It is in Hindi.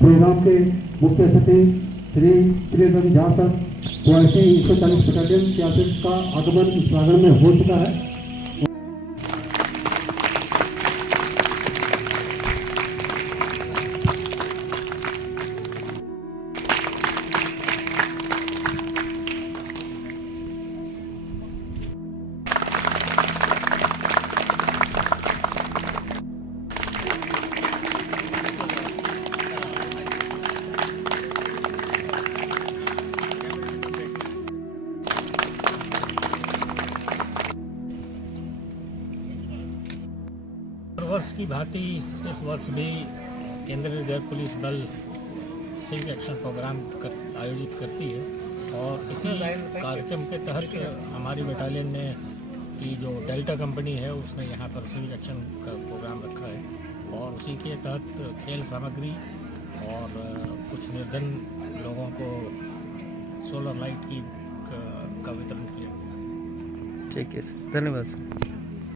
प्रोग्राम के मुख्य सचिव श्री प्रियदर्शन झा सर को ऐसे 140 बटालियन सीआरपीएफ का आगमन इस प्रांगण में हो चुका है। वर्ष की भांति इस वर्ष भी केंद्रीय रिजर्व पुलिस बल सिविक एक्शन प्रोग्राम आयोजित करती है और इसी कार्यक्रम के तहत हमारी बटालियन ने की जो डेल्टा कंपनी है उसने यहाँ पर सिविक एक्शन का प्रोग्राम रखा है और उसी के तहत खेल सामग्री और कुछ निर्धन लोगों को सोलर लाइट का वितरण किया। ठीक है सर, धन्यवाद सर।